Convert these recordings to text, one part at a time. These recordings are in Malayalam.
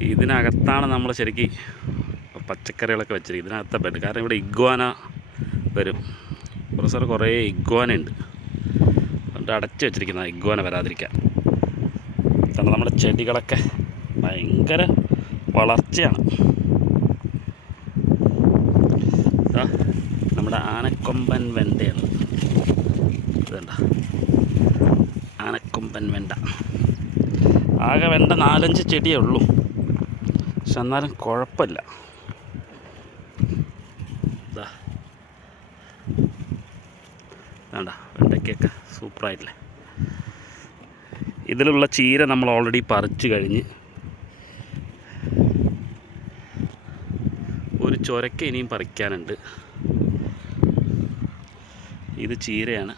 ഇതിനകത്താണ് നമ്മൾ ശരിക്കും പച്ചക്കറികളൊക്കെ വെച്ചിരിക്കുന്നത്. ഇതിനകത്ത ബെഡ് കാരണം ഇവിടെ ഇഗ്വാന വരും. പ്രൊഫസർ കുറേ ഇഗ്വാന ഉണ്ട് അതുകൊണ്ട് അടച്ചു വെച്ചിരിക്കുന്ന ഇഗ്വാന വരാതിരിക്കാൻ. കാരണം നമ്മുടെ ചെടികളൊക്കെ ഭയങ്കര വളർച്ചയാണ്. നമ്മുടെ ആനക്കൊമ്പൻ വെണ്ടയാണ്. ഇതുണ്ട ആനക്കൊമ്പൻ വെണ്ട. ആകെ വെണ്ട നാലഞ്ച് ചെടിയേ ഉള്ളൂ. പക്ഷെ എന്നാലും കുഴപ്പമില്ല. വേണ്ട വെണ്ടയ്ക്കൊക്കെ സൂപ്പറായിട്ടില്ലേ? ഇതിലുള്ള ചീര നമ്മൾ ഓൾറെഡി പറിച്ചു കഴിഞ്ഞ് ഒരു ചൊരക്ക ഇനിയും പറിക്കാനുണ്ട്. ഇത് ചീരയാണ്.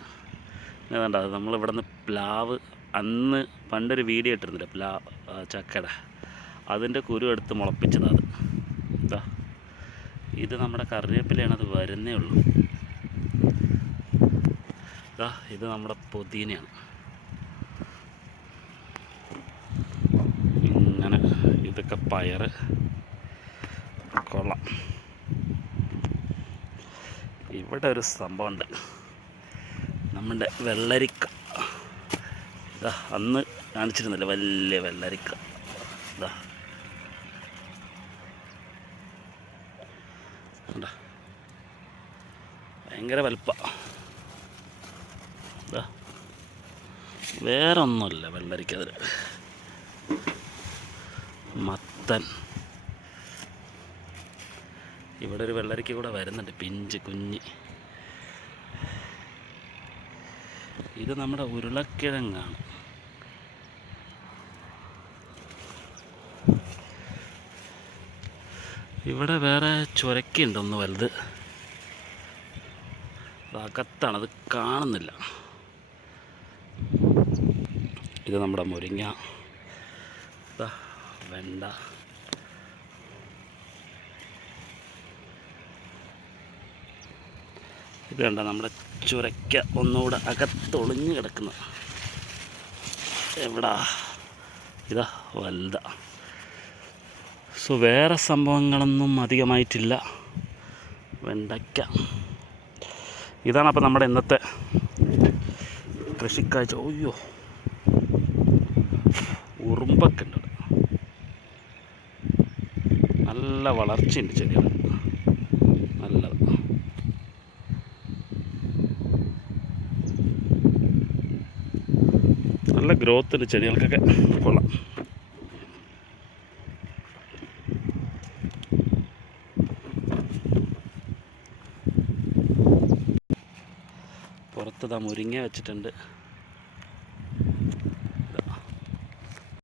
വേണ്ട അത് നമ്മളിവിടെ നിന്ന് പ്ലാവ് അന്ന് പണ്ടൊരു വീഡിയോ ഇട്ടിരുന്നില്ല പ്ലാവ് ആ, ചക്കയുടെ? അതിന്റെ കുരു എടുത്ത് മുളപ്പിച്ചതാണ് ഇതാ ഇത് നമ്മുടെ കറിവേപ്പിലയാണ് അത് വരുന്നേ ഉള്ളൂ. ഇതാ ഇത് നമ്മുടെ പുതിനയാണ്. ഇങ്ങനെ ഇതൊക്കെ പയറ്. കൊള്ളാം. ഇവിടെ ഒരു സംഭവമുണ്ട്. നമ്മുടെ വെള്ളരിക്ക. ഇതാ അന്ന് കാണിച്ചിരുന്നില്ല? വലിയ വെള്ളരിക്ക. ഇതാ കണ്ടോ? ഭയങ്കര വലുപ്പ. വേറെ ഒന്നുമില്ല വെള്ളരിക്ക അതിൽ മത്തൻ. ഇവിടെ ഒരു വെള്ളരിക്ക കൂടെ വരുന്നുണ്ട് പിഞ്ച് കുഞ്ഞ്. ഇത് നമ്മുടെ ഉരുളക്കിഴങ്ങാണ്. ഇവിടെ വേറെ ചുരക്കുണ്ടൊന്ന് വലുത്. അത് കാണുന്നില്ല. ഇത് നമ്മുടെ മുരിങ്ങ. വെണ്ട. ഇത് കണ്ട നമ്മുടെ ചുരക്ക ഒന്നുകൂടെ അകത്തൊളിഞ്ഞ് കിടക്കുന്നു. എവിടാ? ഇതാ വലുത. സോ വേറെ സംഭവങ്ങളൊന്നും അധികമായിട്ടില്ല. വെണ്ടയ്ക്ക. ഇതാണ് അപ്പോൾ നമ്മുടെ ഇന്നത്തെ കൃഷിക്കാഴ്ച. ഓയ്യോ ഉറുമ്പൊക്കെ ഉണ്ട്. നല്ല വളർച്ചയുണ്ട് ചെടികൾ. നല്ലത് നല്ല ഗ്രോത്ത് ഉണ്ട് ചെടികൾക്കൊക്കെ. കൊള്ളാം. പുറത്ത് ദാ മുരിങ്ങ വെച്ചിട്ടുണ്ട്.